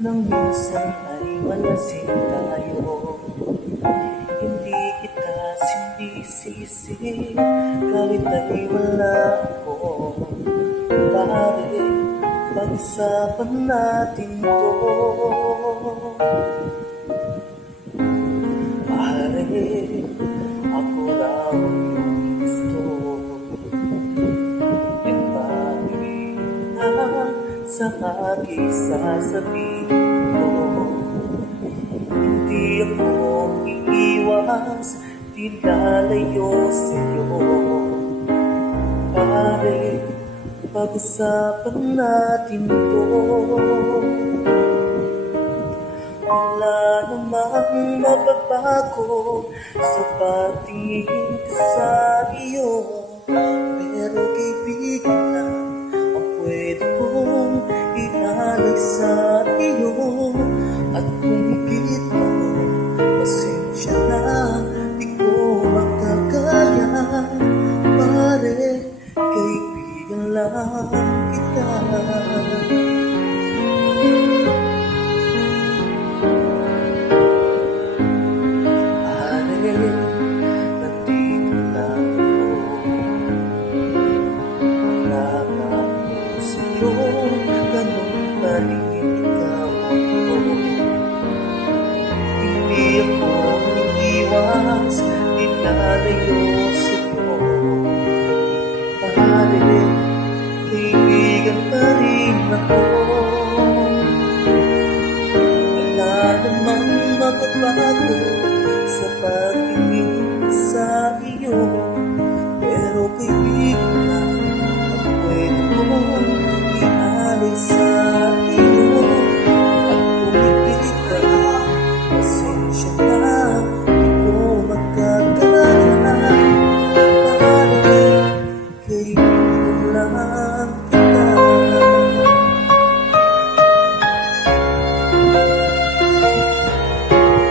Nang minsan ay malasing tayo, hindi kita sinisisi kahit ay wala ako. Pare, pag-usapan natin to. Pare, ako raw yung gusto. E pare na sa aking sasabihin mo, hindi ako iiwas, di lalayo sa'yo. Pare, pag-usapan natin to. Wala namang mababago sa pagtingin ko sa iyo, pero kaibigan lang ang pwede kong ialay sa iyo. At kung higit mo, pasensya na, di ko makakaya. Pare, kaibigan lang kita. Ganun pa rin ikaw ako. Hindi ako iiwas, di lalayo sa'yo. Pare, kaibigan pa rin ako. Wala namang mababago sa pagtingin ko sa iyo, pero kaibigan lang ang pwede kong ialay sa iyo.